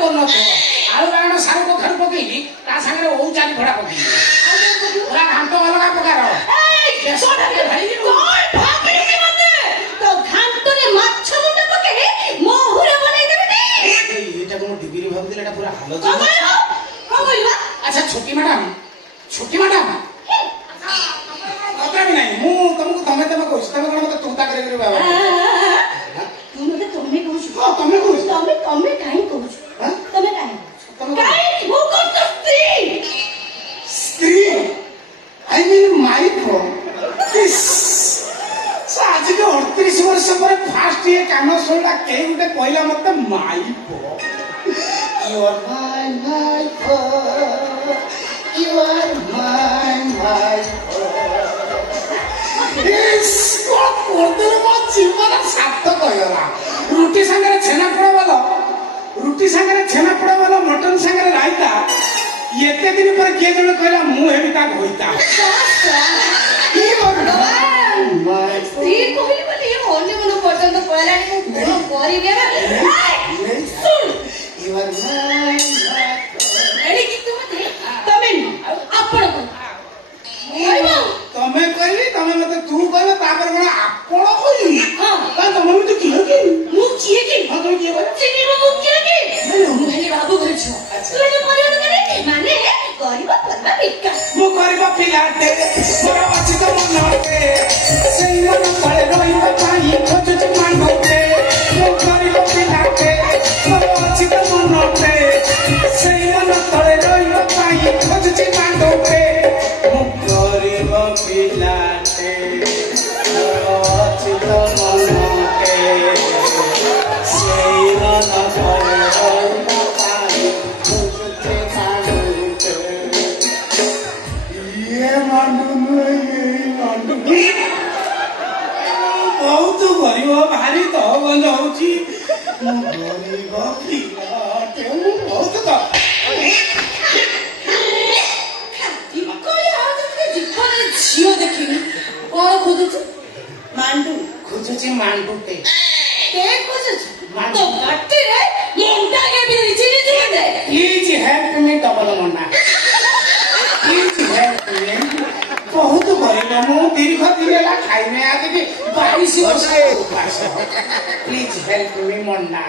କରୁନ ଆଳୁ ବାଇଗଣ ସାରୁ କଖାରୁ ପକେଇକି ତା ସାଙ୍ଗରେ ଓଉ ଚାରି ଭଡ଼ା ପକେଇକି ପୁରା ଘାଣ୍ଟ ଅଲଗା ପ୍ରକାର ଏଇଟାକୁ ମୁଁ ଟିଭିରେ ଭାବୁଥିଲି ଏଟା ପୁରା ହାଲ। ଆଚ୍ଛା ଛୋଟି ମ୍ୟାଡାମ ବି ନାହିଁ ମୁଁ ତମକୁ ତମେ କହୁଛି ତମେ କଣ ମତେ ତୁତା କରି ବାବା ତମେ କହୁଛ ତମେ କାହିଁ କହୁଛ ତମେ ସ୍ତ୍ରୀ ଆଇ ମିନ୍ ମାଇପ ଆଜିକି 38 ବର୍ଷ ପରେ ଫାଷ୍ଟ ଇଏ କାନ ଶୁଣିଲା କେହି ଗୋଟେ କହିଲା ମତେ ମାଇପ You are my ଜୀବନ ସାର୍ଥକ ହେଇଗଲା। ରୁଟି ସାଙ୍ଗରେ ଛେନାପୋଡ ଭଲ ମଟନ ସାଙ୍ଗରେ ରାଇତା ଏତେ ଦିନ ପରେ କିଏ ଜଣେ କହିଲା ମୁଁ ହେବି ତା ଘଇତା ପର୍ଯ୍ୟନ୍ତ ପଳେଇଲାଣି ମୁଁ କରିବି ତମେ କହିଲି ତମେ ମତେ ତୁ କହିଲ ତାପରେ କଣ ଆପଣ କହିଲି ତମେ ମତେ କିଏ କି ମୁଁ କିଏ କି ତମେ କିଏ କହିଲ ବାବୁ ମାନେ ମୁଁ ଗରିବ ପିଲାଟେ ମୋର ଅଛି ତ ମନଟେ ସେଇ ମନ ତଳେ ରହିବା ପାଇଁ ଖୋଜୁଛି ମାଣ୍ଡଟେ ମୁଁ ଗରିବ ପିଲାଟେ ମୋର ଅଛି ତ ମନଟେ ସେଇ ମନ ତଳେ ରହିବା ପାଇଁ ଖୋଜୁଛି ମାଣ୍ଡଟେ ମୁଁ ଗରିବ ପିଲାଟେ ମୋର ଅଛି ତ ମନଟେ ସେଇ ମନ ତଳେ ରହିବା ପାଇଁ ଖୋଜୁଛି ମାଣ୍ଡଟେ ବହୁତ ଗରିବ ଭାରି ତହଗଞ୍ଜ ହଉଛି ଗରିବ ପିଲାଟେ ବହୁତ ଝିଅ ଦେଖିନି କଣ ଖୋଜୁଛୁ ଖୋଜୁଛି ମାଣ୍ଡୁଟେ ପ୍ଲିଜ ହେଲ୍ପ ମି ଡବଲ ମନା ବହୁତ ଗରିବ ମୁଁ ଦୀର୍ଘ ଦିନ ହେଲା ଖାଇନି ଆଜି 22 ବର୍ଷ ପ୍ଲିଜ ହେଲ୍ପ ମି ମନା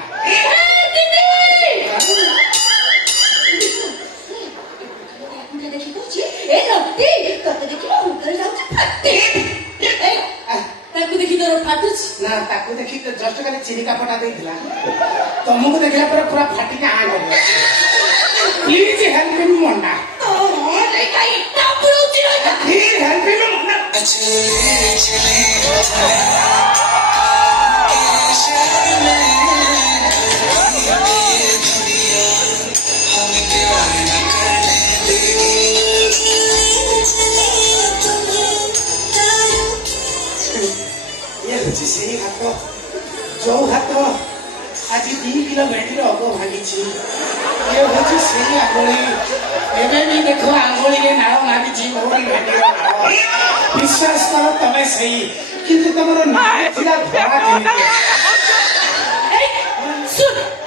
ତାକୁ ଦେଖି ଜଷ୍ଟ ଖାଲି ଚିଲିକା ଫଟା ଦେଇଥିଲା ତମକୁ ଦେଖିଲା ପରେ ପୁରା ଫାଟିକି ଆଁ କରିବ ପ୍ଲିଜ ହେଲ୍ପ ମି ମନା ପ୍ଲିଜ ହେଲ୍ପ ମି ମନା ସେଇ ହାତ ଯୋଉ ହାତ ଆଜି 2 କିଲୋ ଭେଣ୍ଡିର ଅଗ ଭାଙ୍ଗିଛି ଇଏ ହଉଛି ସେଇ ଆଙ୍ଗୁଳି ଏବେ ବି ଦେଖ ଆଙ୍ଗୁଳିରେ ନାଳ ଲାଗିଛି ମୋରି ଭେଣ୍ଡିର ନାଳ ବିଶ୍ୱାସ କର ତମେ ସେଇ କିନ୍ତୁ ତମର ନାଁ ଥିଲା ଧଳା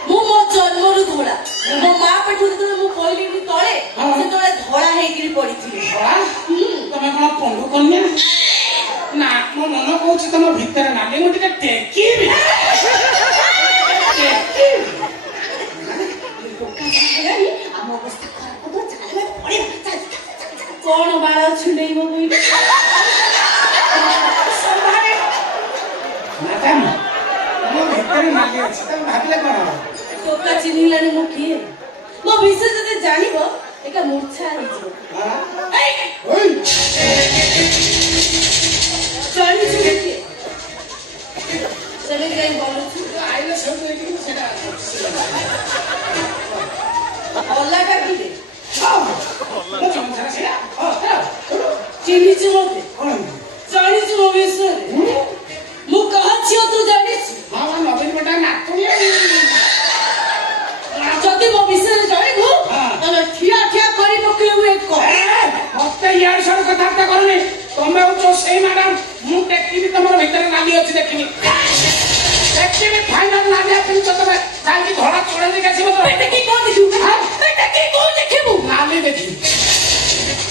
ମୁଁ ମୋ ଜନ୍ମରୁ ଧଳା ମୋ ମା ପେଟରୁ ଯେତେବେଳେ ମୁଁ ପଇଲି ତଳେ ସେତେବେଳେ ଧଳା ହେଇକିରି ପଡିଥିଲି ଧଳା ତମେ କଣ ପଣ୍ଡୁ କନ୍ୟା ନା ମୋ ମନ କହୁଛି ତମ ଭିତରେ ନାଲି ମୁଁ ଟିକେ ଟେକିବି ଆମ ଅବସ୍ଥା କଣ ବାଳ ଛୁଣ୍ଡେଇବ ମ୍ୟାଡାମ ମୋ ଭିତରେ ନାଲି ଅଛି ତମେ ଭାବିଲେ କଣ ଟୋକା ଚିହ୍ନିଲାନି ମୁଁ କିଏ ମୋ ବିଷୟ ଯଦି ଜାଣିବ ଏକା ମୂର୍ଚ୍ଛା ହେଇଯିବ ଚିହ୍ନିଛୁ ମତେ ଜାଣିଛୁ ମୋ ବିଷୟରେ ମୁଁ କାହା ଝିଅ ତୁ ଜାଣିଛୁ ଯଦି ମୋ ବିଷୟରେ ଜାଣିବୁ ତାହେଲେ ଠିଆ ଠିଆ କରି ପକେଇବୁ ମତେ ଇଆଡେ ସିଆଡେ କଥାବାର୍ତ୍ତା କରୁନି ତମେ ହଉଛ ସେଇ ମ୍ୟାଡାମ ମୁଁ ଟେକିବି ତମର ଭିତରେ ନାଲି ଅଛି ଦେଖିନି ଦେଖିବି ଫାଇନାଲ ନାଲିଆ ଫିଲ୍ମ ତମେ ଯାଇକି ଧଳା ଚୋଳା ଦେଇକି ଆସିବ ତ ଏଟା କି କଣ ଦେଖିବୁ ଏଟା କି କଣ ଦେଖିବୁ ନାଲି ଦେଖିବି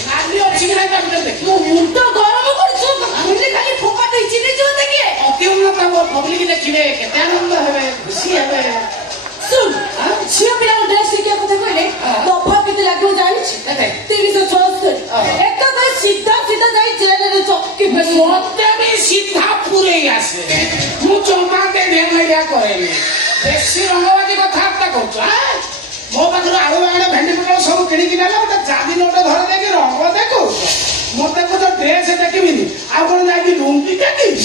ନାଲି ଅଛି କି ନାହିଁ ତା ଭିତରେ ଦେଖିବି ମୋ ମୁଣ୍ଡ ଗରମ କରୁଛୁ ଖାଲି ଖାଲି ଫୋପା ଦେଇ ଚିନି ଯିବ ଦେଖିଏ ଅତି ଉନ୍ନତ ପବ୍ଲିକ ଦେଖିବେ କେତେ ଆନନ୍ଦ ହେବେ ଖୁସି ହେବେ ଶୁଣ ଝିଅ ପିଲାଙ୍କ ଡ୍ରେସ୍ ଶିଖିବା କଥା କହିଲେ ଦଫା କେତେ ଲାଗିବ ଜାଣିଛି 374 ଏକାଥରେ ସିଧା ସିଧା ଯାଇ ଜେଲରେ ଚକି ମତେ ବି ସିଧା ପୁରେଇ ଆସେ ମୁଁ ଚମ୍ପାଟେ ଢେମେଡିଆ କରେନି ବେଶୀ ରଙ୍ଗବାଦୀ କଥାବାର୍ତ୍ତା କରୁଛ ମୋ ପାଖରୁ ଆଳୁ ବାଇଗଣ ଭେଣ୍ଡି ପୋଟଳ ସବୁ କିଣିକି ନେଲେ ଗୋଟେ ଚାବି ନୋଟ ଧରି ଦେଇକି ରଙ୍ଗ ଦେଖୁଛ ମତେ କହୁଛ ଡ୍ରେସ ଦେଖିବିନି ଆଉ କଣ ଯାଇକି ଲୁଙ୍ଗି ଦେଖିବି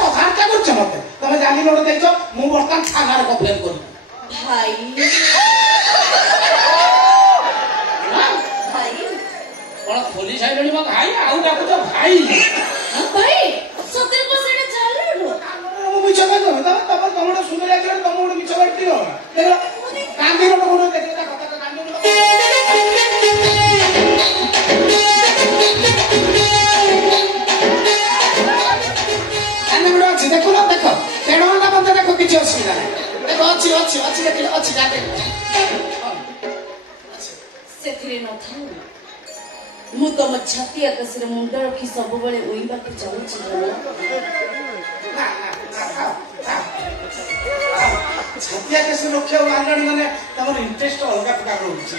କଥାବାର୍ତ୍ତା କରୁଛ ମତେ ତମେ ଜାଲି ନୋଟ ଦେଇଛ ମୁଁ ବର୍ତ୍ତମାନ ଥାନାରେ କମ୍ପ୍ଲେନ କରିବି ଭାଇ କଣ ଖୋଲି ସାଇଲଣି ମୋ ଭାଇ ଆଉ ଡାକୁଛ ଭାଇ ଭାଇ ସତରେ କଣ ସେଇଟା ଚାଲୁ ମୁଁ ମିଛ କହିବ ତମର ତମର ସୁନ୍ଦର ଆସିବ ତମ ଗୋଟେ ମିଛ ବାଟିବ ଦେଖ କାନ୍ଦି ଗୋଟେ ଗୋଟେ ଦେଖିଲେ ତା କଥା କାନ୍ଦି କାନ୍ଦି ଗୋଟେ ଅଛି ଦେଖୁନ ଦେଖ 1.5 ଘଣ୍ଟା ପର୍ଯ୍ୟନ୍ତ ଦେଖ କିଛି ଅସୁବିଧା ନାହିଁ ଦେଖ ଅଛି ଅଛି ଅଛି ଦେଖିଲେ ଅଛି ଜାଣି ସେଥିରେ ନଥାଉ ମୁଁ ତମ ଛାତି ଆକାଶରେ ମୁଣ୍ଡ ରଖି ସବୁବେଳେ ଉଇବାକୁ ଚାହୁଁଛି ଛାତି ଆକାଶରେ ରଖିବାକୁ ବାହାରିଲାଣି ମାନେ ତମର ଇଣ୍ଟରେଷ୍ଟ ଅଲଗା ପ୍ରକାର ରହୁଛି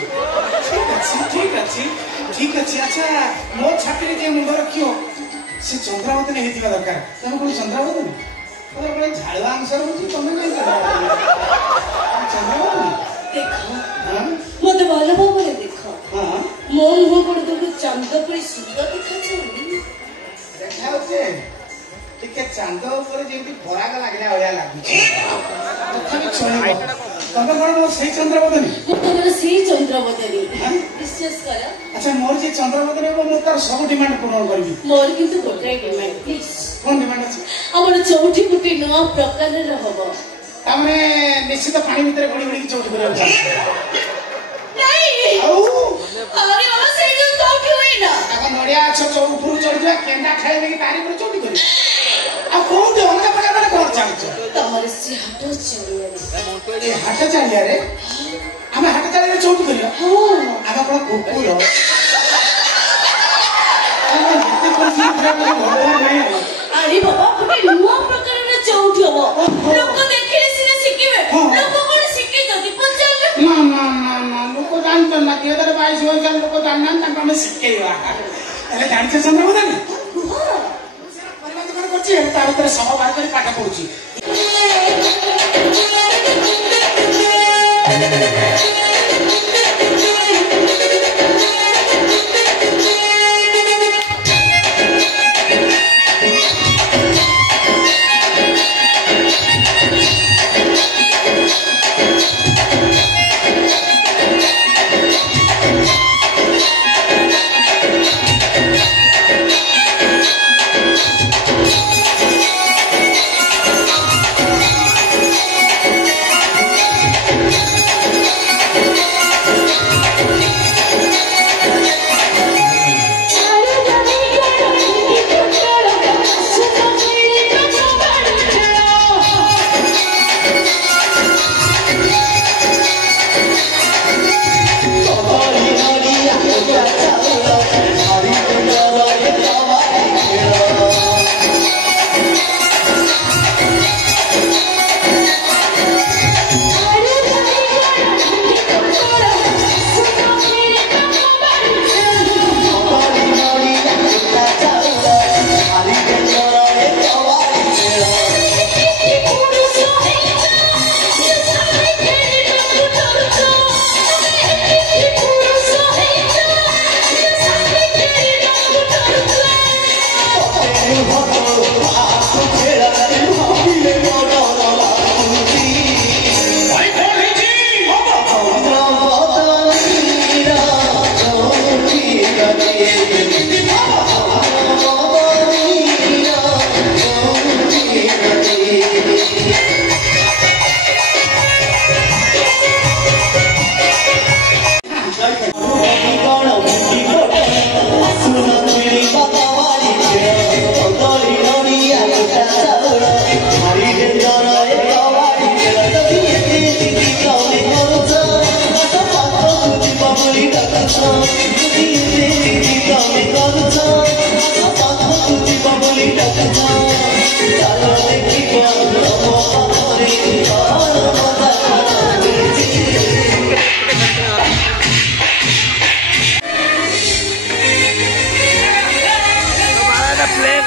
ଠିକ ଅଛି ଆଚ୍ଛା ମୋ ଛାତିରେ ଯିଏ ମୁଣ୍ଡ ରଖିବ ସେ ଚନ୍ଦ୍ରାବତୀ ହେଇଥିବା ଦରକାର ତମେ କଣ ଚନ୍ଦ୍ରାବତୀ ତମର କଣ ଝାଳୁଆ ଅଂଶ ରହୁଛି ତମେ କାହିଁ ଚନ୍ଦ୍ରାବତୀ ଦେଖ ମତେ ଭଲ ଭାବରେ ଦେଖ ମୋ ମୁହଁ କଣ ତମକୁ ଚାନ୍ଦ ପରି ସୁନ୍ଦର ଦେଖାଯାଉଛି ଦେଖାଯାଉଛି ଟିକେ ଚାନ୍ଦ ଉପରେ ଯେମିତି ପରାଗ ଲାଗିଲା ଭଳିଆ ଲାଗୁଛି ତଥାପି ଚଳିବ ତମେ କଣ ମୋ ସେଇ ଚନ୍ଦ୍ରବଦନୀ ମୁଁ ତମର ସେଇ ଚନ୍ଦ୍ରବଦନୀ ବିଶ୍ୱାସ କର ଆଚ୍ଛା ମୋର ଯେ ଚନ୍ଦ୍ରବଦନୀ ହେବ ମୁଁ ତାର ସବୁ ଡିମାଣ୍ଡ ପୂରଣ କରିବି ମୋର କିନ୍ତୁ ଗୋଟାଏ ଡିମାଣ୍ଡ ପ୍ଲିଜ କଣ ଡିମାଣ୍ଡ ଅଛି ଆମର ଚଉଠି ଗୋଟେ ନୂଆ ପ୍ରକାରର ହବ ତାମାନେ ନିଶ୍ଚିତ ପାଣି ଭିତରେ ଗୁଳି ଗୁଳିକି ଚଉଠି କରିବାକୁ ଚାହୁଁଛି ଆଉ ଆରେ ବାବା ସେଇ ଯୋଉ ଚଉଠି ହୁଏ ନା ତାଙ୍କ ନଡ଼ିଆ ଗଛ ଉପରକୁ ଚଢିଯିବା କେଣ୍ଡା ଖାଇ ଦେଇକି ତାରି ଉପରେ ଚଉଠି କରିବି ଆଉ କୋଉଠି ଅଲଗା ପ୍ରକାର କଣ ଚାହୁଁଛ ତମର ସେ ହାଟ ଚାଳିଆରେ ହାଟ ଚାଳିଆରେ ଆମେ ହାଟ ଚାଳିଆରେ ଚଉଠି କରିବା ଆମେ କଣ କୁକୁର ଆରେ ବାବା ଗୋଟେ ନୂଆ ପ୍ରକାରର ଚଉଠି ହବ ଲୋକ ଦେଖିଲେ ସିନା ଶିଖିବେ ଲୋକ କଣ ଶିଖେଇଛନ୍ତି ପଚାରିଲେ ନା ନା ନା ନା ଲୋକ ଜାଣିଛନ୍ତି ନା 2022 ଲୋକ ଜାଣିନାହାନ୍ତି ତାଙ୍କୁ ଆମେ ଶିଖେଇବା ହେଲେ ଜାଣିଛ ଚନ୍ଦ୍ରବଦନୀ କଣ କରୁଛି ତା ଭିତରେ ସମ ବାହାର କରି ପାଠ ପଢୁଛି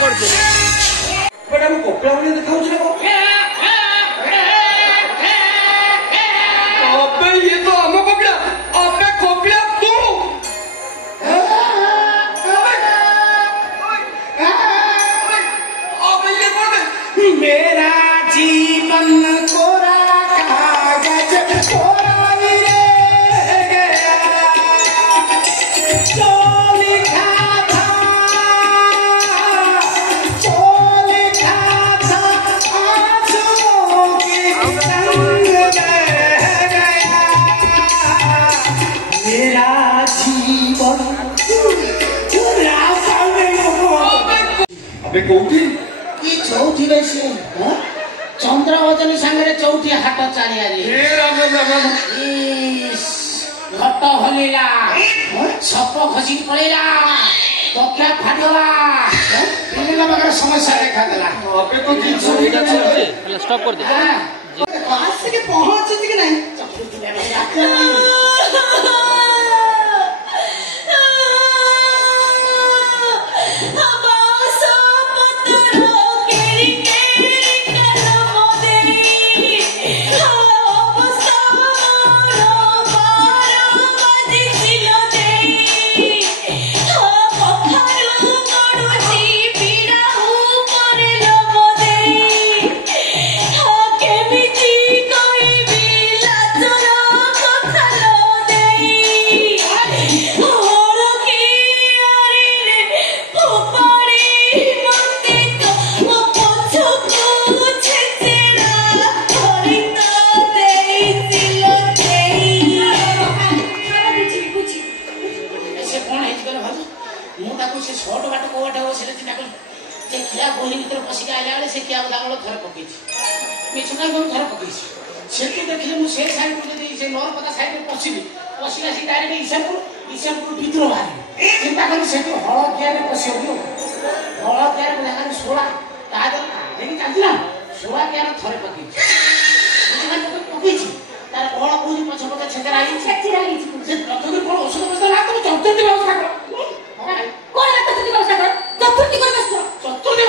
बेटा मु कोपला भली देखाउछ रे अबे ये तो हम कोपला अबे कोपला तू अबे ये बोल मेरा जीवन कोरा कागज कोरा रे गया जो लिखा था आंसुओं के संग बह गया मेरा जीवन अबे कोठी ये चौथी वैसे चंद्रवदनी सांगरे चौथी हाट चाली आली हे राम राम घट हलिला छप खसी पड़ेला तकिया फाटला ବିଭିନ୍ନ ପ୍ରକାର ସମସ୍ୟା ଦେଖାଦେଲା अबे तो जिंस ठीक है स्टॉप कर दे ଆସିକି ପହଞ୍ଚୁଛି କି ନାହିଁ देखिए मुझे साइड को जब नौरपदा साइड में पशिली पशिला से डायरेक्ट ईश्वरपुर भितर बाहर चिंता कर से हल किया पशियो हल किया जगह सोला देखिए चलती ना सोला किया थरे पकई पकई तार हल कौन पछ पछ छेकरा कौन औषध व्यवस्था ना तुम चतुर्थी व्यवस्था करो कौन चतुर्थी व्यवस्था करो चतुर्थी कर चतुर्थी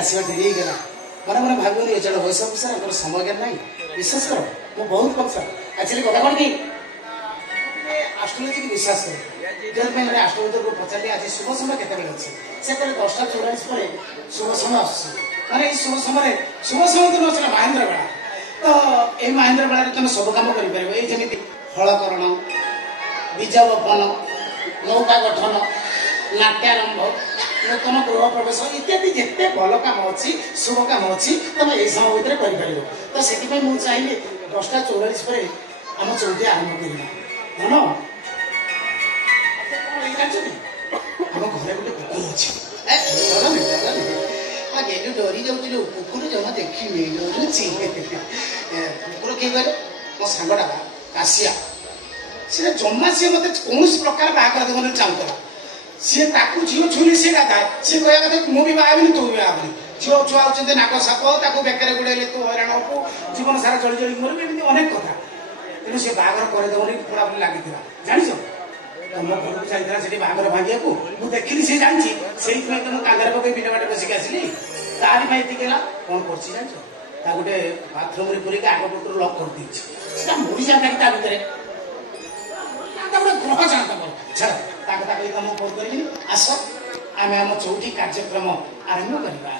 आसवा डेरी गला मैंने मैंने भाग ये वैसा सर समय ज्ञान ना विश्वास कर मैं बहुत कम सर एक्चुअली कथा कौन कि एस्ट्रोलोजी की विश्वास कर जब मैं मैंने एस्ट्रोलोजर को पचारे आज शुभ समय केतबेले अच्छे से कहले 10:44 पर शुभ समय माने शुभ समय तो नचला महेंद्र बेला तो ये महेंद्र बेला तुम सब कम कर हलकरण बीज बपन नौका गठन नाट्यारंभ नूतन गृह प्रवेश इत्यादि जिते भल कम अच्छी शुभ कम अच्छी तुम ये समय भितर कर तो से चाहिए 10:44 पर आम चौथी आरंभ कर आम घरे गोटे कुकुर अच्छे आगे डरी जाऊँ कुकुर जमा देखी डरुची कुकुर किए गले मो सांगटा काशिया सी जमा सी मत कौन प्रकार बाहर देवन चाहूला सी झील छुरी सी गाए सी कह कथा मुझे बाहर तू भी बाहर झील छुआ होते नाक साप बेकार गुड़े तू हईराण हबू जीवन सारा जली जली मरबी एमती अनेक कथा तेणु सी बाहर करदेवनी पढ़ापढ़ी लगी जाच तुम घर को जाता से बाहर भांगा मुझे देखी सी जानी से तुम कांधार पकड़ बिना बाटे बसिक आसली तारी ये कौन कर जान गोटे बाथरूम पूरी आग पटर लक कर देता मरी जाता भितर गोटे ग्रह जाता छाड़ कथा कही तुमको फोन कर आस आम आम चौथी कार्यक्रम आरंभ करवा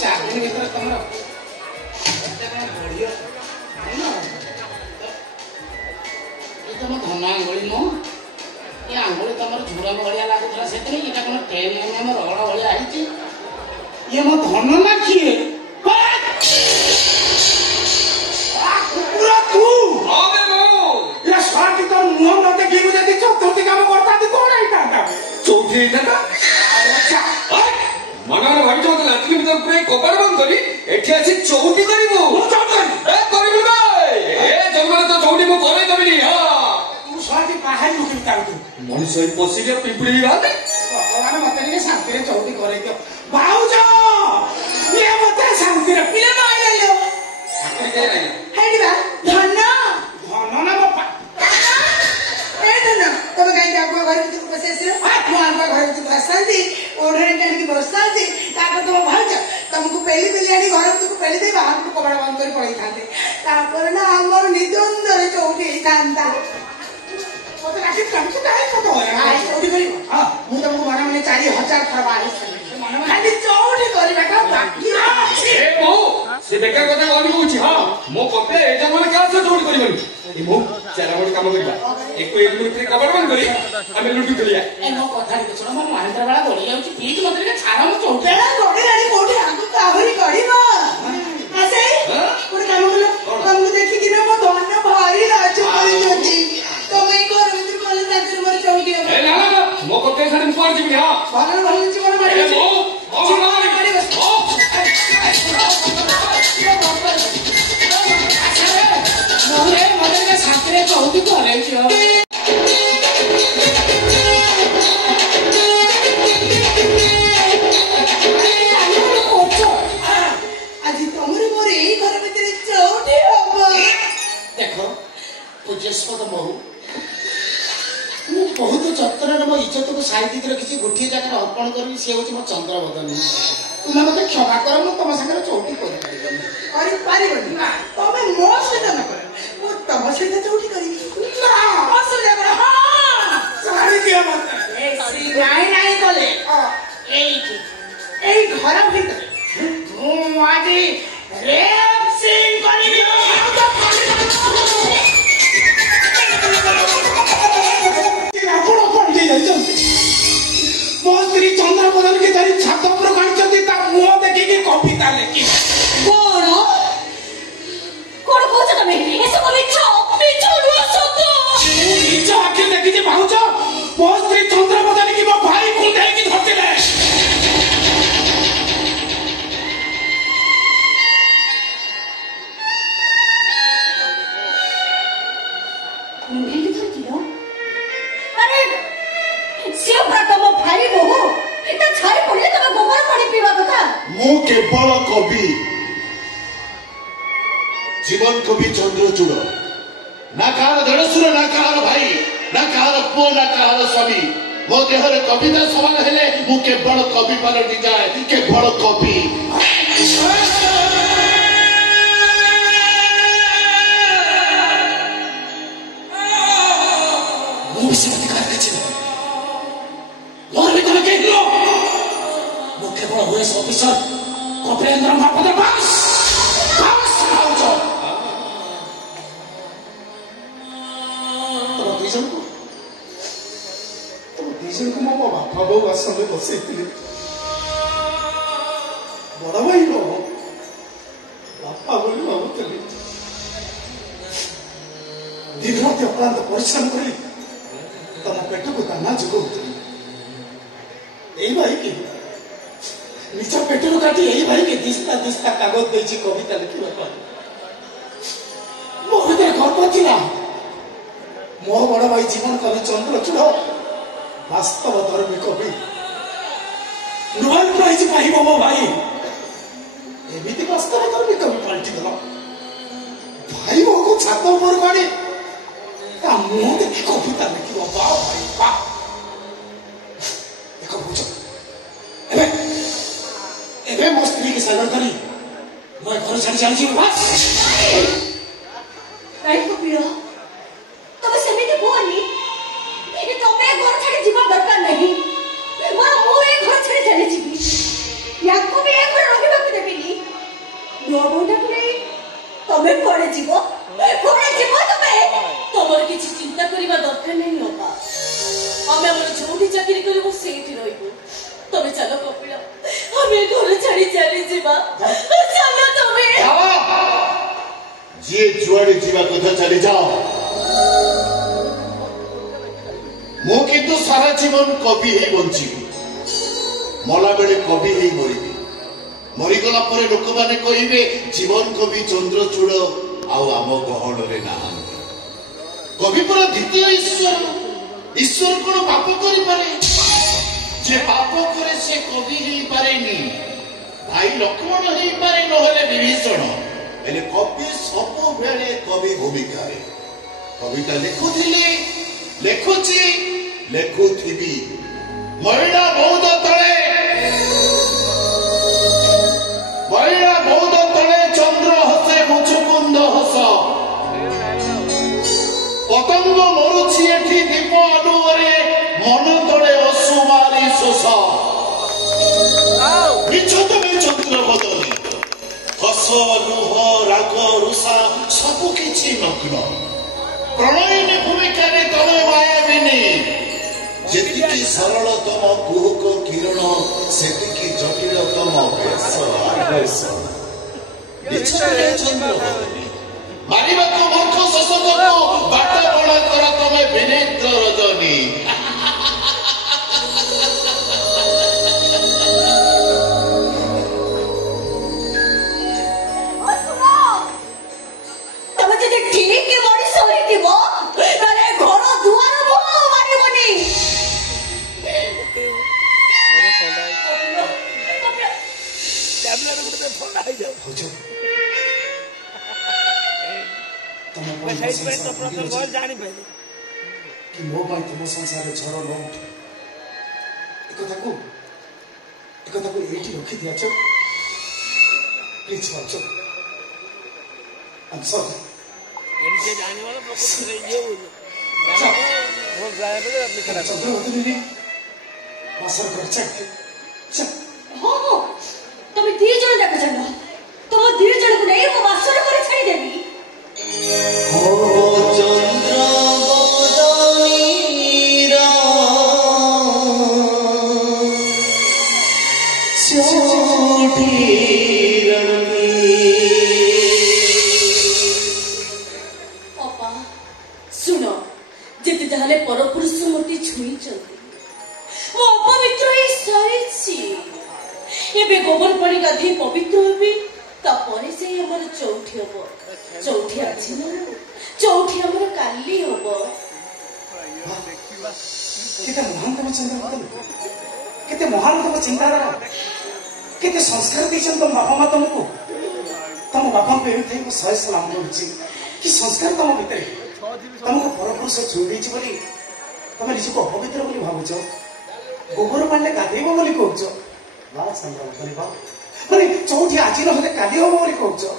चाकरी भर तुम बढ़िया तुम धन आंगुली नो ये आंगुली तुम झुरम भाया लगुला से कौन 10 mm रगड़ भाया ये मो धन ना किए तो मुह न देखी मुझे चतुर्थी काम करता कौन चौथी मनोहर भाई जो लाठी भीतर पूरा कपाट बंद करी एठी आसी चौटी करिवो मु चौटी ए करिबि भाई ए जंगल तो चौटी मु करे देबिनी हां तू स्वाति बाहर लुकी ताऊ मनुष्य ही पसिले पिंपड़ी बात भगवान मते ने शांति रे चौटी करे दियो भाऊजो ये मते शांति रे पिले माइले लो शांति के नहीं हेडी बा धन धन ना बापा ए धन तब गाय जागो घर में तू बसे से भगवान का घर में तू बसंती ओढ़े जाने की व्यवस्था थी तापर तुम भाज तुमको पहली पहली आनी घर तुमको पहली दे बाहर को कपड़ा बंद कर पड़ी थांते तापर ना हमर निद्वंदर चौकी थांता मते राखी कंठ काहे कतो आई चौकी करी हां मु तुमको माना माने 4000 करवा है खाली चौकी करी बेटा बाकी ए मो से बेकार কথা কোন কইছি हां मो कपे ए जंगल का से चौकी करिबनी ए मो चला बड़ी काम करबा एको एक मिनिट रे कपड़ा बंद करी हमें लुटू चलिया ए नो कथा रे सुनो मन महेंद्र वाला दौड़ी जाउची प्लीज मत रे छाड़ा मो चौकेड़ा दौड़ी गाड़ी कोठी आगु काहरी करिबा आसे कोन काम कलो तुमको देखि कि ना मो धन भारी राज करी जोती तो मैं को रविंद्र कॉलेज जाकर मोर चौकी ए ना ना मो कते सारे मुकर जिबी हां भगवान भगवान जीवन मारे ए मो ओ ପୂଜ୍ୟସ୍ପଦ ମହୁ ମୁଁ ବହୁତ ଯତ୍ନରେ ମୋ ଇଜ୍ଜତକୁ ସାଇତିକି ରଖିଛି ଗୋଟିଏ ଜାଗାରେ ଅର୍ପଣ କରିବି ସିଏ ହେଉଛି ମୋ ଚନ୍ଦ୍ରବଦନୀ ତୁମେ ମୋତେ କ୍ଷମା କର ମୁଁ ତମ ସାଙ୍ଗରେ ଚଉଠି କରିପାରିବନି କରିପାରିବନି ନା ତମେ ମୋ ସହିତ ନ କର ମୁଁ ତମ ସହିତ ଚଉଠି କରିବି ଅସୁବିଧା କର ଶାଢୀ ଦିଅ ମତେ ନାଇଁ କଲେ ଏଇଠି ଏଇ ଘର ଭିତରେ ମୁଁ ଆଜି ରେପ୍ ସିନ୍ କରିବି ଆପଣ ପଣ୍ଡି ଯାଇଛନ୍ତି ମୋ ସ୍ତ୍ରୀ ଚନ୍ଦ୍ରବଦନୀକି ଧରି ଛାତ ଉପରକୁ ଆଣିଛନ୍ତି ତା ମୁହଁ ଦେଖିକି କବିତା ଲେଖିବେ କଣ କହୁଛ ତମେ ଏସବୁ ମିଛ ନୁହଁ ସତ ମୁଁ ନିଜ ଆଖି ଦେଖିଛି ଭାଉଜ ମୋ ସ୍ତ୍ରୀ ଚନ୍ଦ୍ରବଦନୀକି ମୋ ଭାଇ କୁଣ୍ଢେଇକି ଧରିଥିଲେ ଆରେ ସିଏ ପୁରା ତମ ଭାଇ ବୋହୁ ଏଟା ଛାଇ ପଡିଲେ ତମେ ଗୋବର ପାଣି ପିଇବା କଥା ମୁଁ କେବଳ କବି ଜୀବନ କବି ଚନ୍ଦ୍ରଚୂଡ଼ ନା କାହାର ଦେଢଶୁର ନା କାହାର ଭାଇ ନା କାହାର ପୁଅ ନା କାହାର ସ୍ୱାମୀ ମୋ ଦେହରେ କବିତା ସମାନ ହେଲେ ମୁଁ କେବଳ କବି ପାଲଟି ଯାଏ କେବଳ କବି ମୁଁ ସେମିତି କାହାର କିଛି ନୁହେଁ ମୋର ବି ତମେ କେହି ନୁହଁ ମୁଁ କେବଳ ଓଏସ୍ ଅଫିସର କପିଳେନ୍ଦ୍ର ମହାପାତ୍ର ବାସ୍ ଭାଉଜ ତମ ଦି ଜଣକୁ ମୋ ବାପା ବୋଉ ଆସନରେ ବସେଇଥିଲେ ବଡ ଭାଇ ବାପା ବୋଲି ଭାବୁଥିଲି ଦିନ ରାତି ଅକ୍ଳାନ୍ତ ପରିଶ୍ରମ କରି ତମ ପେଟକୁ ଦାନା ଯୋଗାଉଥିଲି ଏଇ ଭାଇକି ନିଜ ପେଟରୁ କାଟି ଏଇ ଭାଇକି ଦିସ୍ତା କାଗଜ ଦେଇଛି କବିତା ଲେଖିବା ପାଇଁ ମୋ ଭିତରେ ଗର୍ବ ଥିଲା ମୋ ବଡ ଭାଇ ଜୀବନ କବି ଚନ୍ଦ୍ରଚୂଡ଼ ବାସ୍ତବ ଧର୍ମୀ କବି ନୋବେଲ ପ୍ରାଇଜ ପାଇବ ମୋ ଭାଇ ଏମିତି ବାସ୍ତବ ଧର୍ମୀ କବି ପାଲଟିଗଲ ଭାଇ ବୋଉକୁ ଛାତ ଉପରକୁ ଆଣି ତା ମୁହଁ ଦେଖି କବିତା ଲେଖିବ ବା ଭାଇ ବା ଦେଖ ବୁଝ ଏବେ ମୋ ସ୍ତ୍ରୀକି ସାଇଡ କରି ମୁଁ ଏ ଘର ଛାଡ଼ି ଚାଲିଯିବି ବାସ୍ ନାଇଁ କପିଳ ତମେ ସେମିତି କୁହନି ତମେ ଘର ଛାଡି ଯିବା ଦରକାର ନାହିଁ ମୁଁ ଏ ଘର ଛାଡି ଚାଲିଯିବି ୟାକୁ ବି ଏ ଘରେ ରହିବାକୁ ଦେବିନି ନୂଆ ବୋଉଟାକୁ ନେଇ ତମେ କୁଆଡେ ଯିବ ତମେ ତମର କିଛି ଚିନ୍ତା କରିବା ଦରକାର ନାହିଁ ଅପା ଆମେ ଆମର ଯୋଉଠି ଚାକିରି କରିବୁ ସେଇଠି ରହିବୁ ତମେ ଚାଲ କପିଳ ଆମେ ଘର ଛାଡି ଚାଲିଯିବା ଚାଲ ତମେ ଯିଏ ଯୁଆଡେ ଯିବା କଥା ଚାଲି ଯାଅ ମୁଁ କିନ୍ତୁ ସାରା ଜୀବନ କବି ହେଇ ବଞ୍ଚିବି ମଲା ବେଳେ କବି ହେଇ ମରିବି ମରିଗଲା ପରେ ଲୋକମାନେ କହିବେ ଜୀବନ କବି ଚନ୍ଦ୍ରଚୂଡ଼ ଆଉ ଆମ ଗହଣରେ ନାହାନ୍ତି କବି ପରା ଦ୍ୱିତୀୟ ଈଶ୍ୱର କଣ ପାପ କରିପାରେ ଯେ ପାପ କରେ ସେ କବି ହେଇପାରେନି ଭାଇ ଲକ୍ଷ୍ମଣ ହେଇପାରେ ନହେଲେ ବିଭୀଷଣ ହେଲେ କବି ସବୁବେଳେ କବି ଭୂମିକାରେ କବିତା ଲେଖୁଥିଲି ଲେଖୁଛି ଲେଖୁଥିବି ମହିଳା ବୌଦ୍ଧ ତଳେ ଚନ୍ଦ୍ର ହସେ ମୁଚୁକୁନ୍ଦ ହସ ପତଙ୍ଗ ମରୁଛି ଏଠି ଦୀପ ଆଲୁଅରେ ମନ ତଳେ ଅସୁମାରୀ ଶୋଷ ମିଛ ତମେ ଚନ୍ଦ୍ରବଦନୀ ହସ ଲୁହ ରାଗ ରୁଷା ସବୁ କିଛି ନଗ୍ନ ପ୍ରଣୟିନୀ ଭୂମିକାରେ ତମେ ମାୟାବିନୀ ଯେତିକି ସରଳ ତମ କୁହୁକ କିରଣ ସେତିକି ଜଟିଳ ତମ ବେଶ ଆବେଶ ମିଛରେ ଚନ୍ଦ୍ରବଦନୀ ମାରିବାକୁ ମୂର୍ଖ ଶୋଷକକୁ ବାଟ ବଣା କର ତମେ ବିନେନ୍ଦ୍ର ରଜନୀ ତମେ ଯଦି ଠିକ ମଣିଷ ହେଇଥିବ ତାହେଲେ ଘର ଦୁଆର ମାରିବନି ତମ कि मो भाई तुम संसार झड़ न उठे एक कथा को एटी रखी दिया चो प्लीज वाचो आई एम सॉरी हाँ तुम दी जन जाक चलो तुम दी जन को नहीं मो बासर करे छाड़ी देबी सुनो जेते जहाले परपुरुष मूर्ति छुई चलती वो अपवित्र ही सारी एबे गोबर पड़ी गाधी पवित्र होबी तापरे से हमर चौठी हबो चौठी अछि ना चौठी हमर काली हबो केते महान तम चिंता केते महान तम चिंताधारा केते संस्कार दिछन तुम बापा मा तुमको तुम बापा पे थे को सही सलाम दोछि कि संस्कार तुम भीतर तुमको परपुरुष छुई देछि बोली तुम निजको अपवित्र बोली भाबुछो गोबर पांडे गाधेबो बोली कहउछो वाह संग्राम बोली बा माने चौठी आज न होले काली हो बोली कहउछो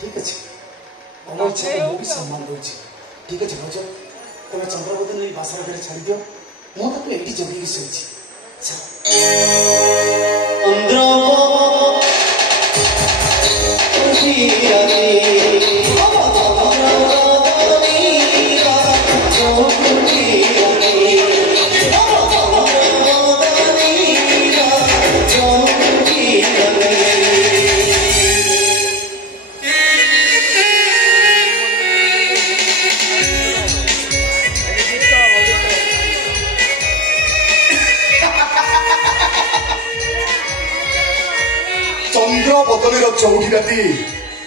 ठीक अछि अमर इच्छा को भी सम्मान दोछि ठीक अछि भजो तुम चंद्रबदन नी बासर करे छाड़ी दियो मो तो एडी जगी की सोची चंद्र बदली चौठी राति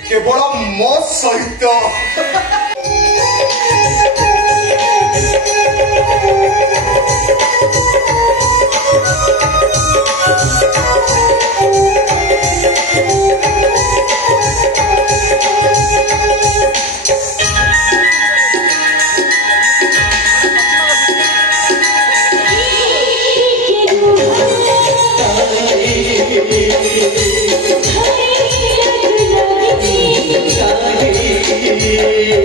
केवल मो सहित Hey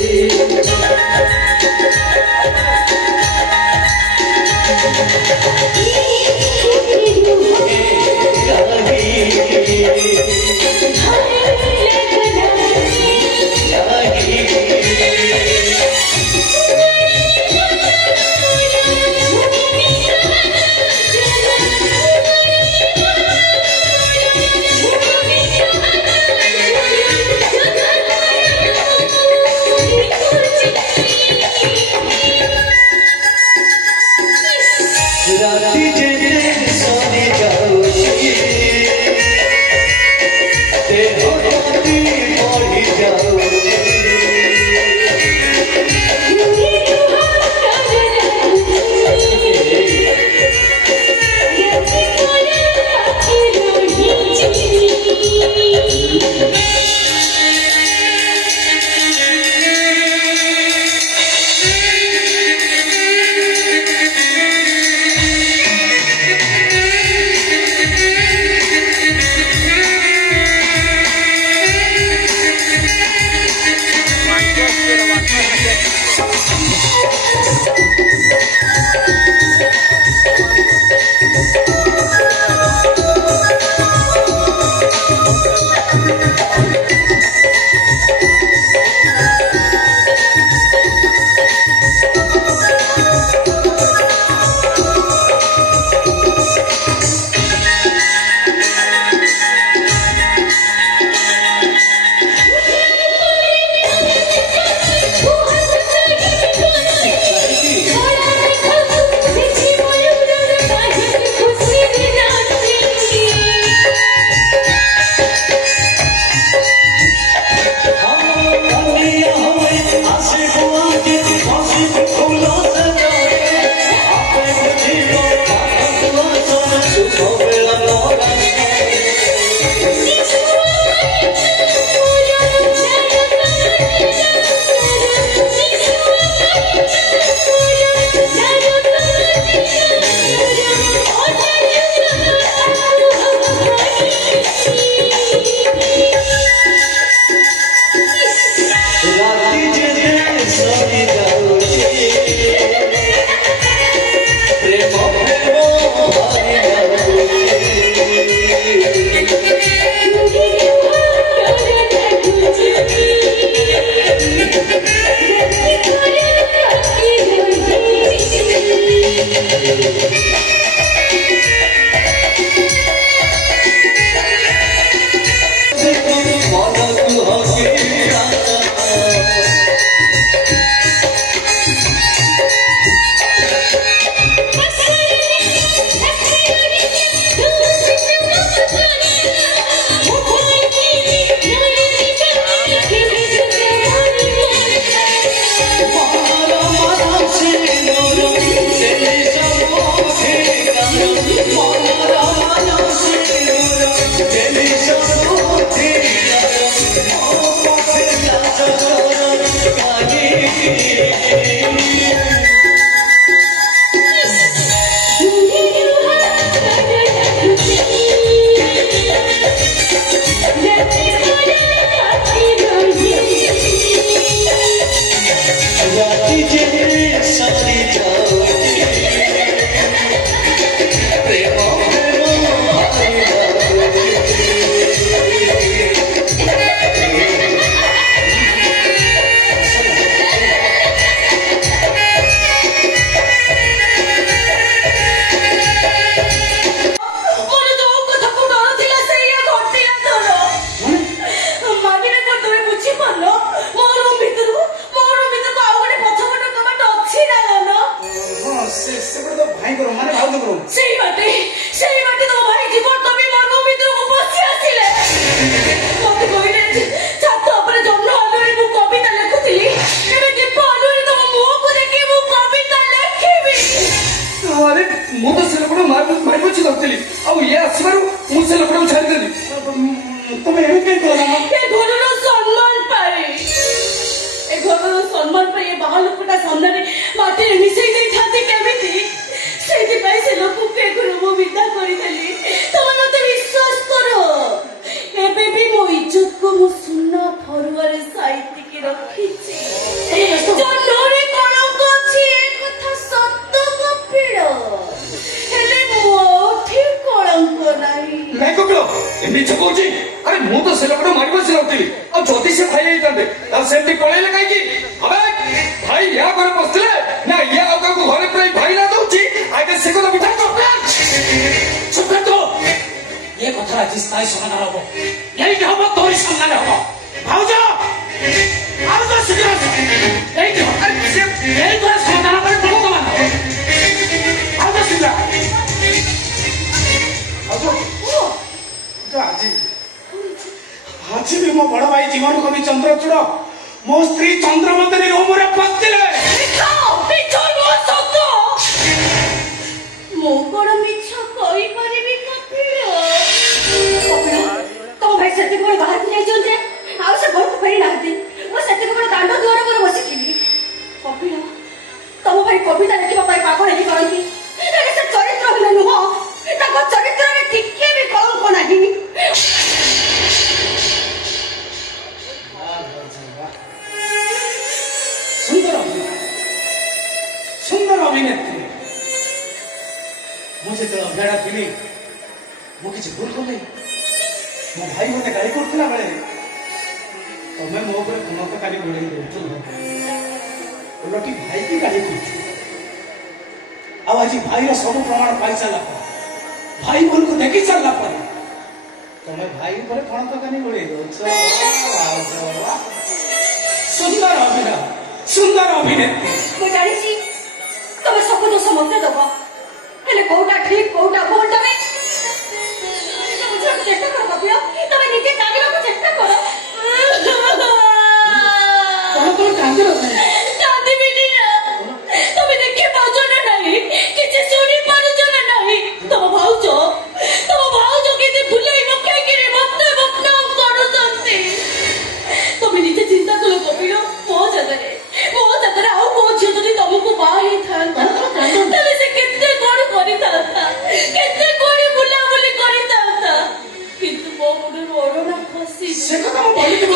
ସେ କଥା ମୁଁ କହିଲି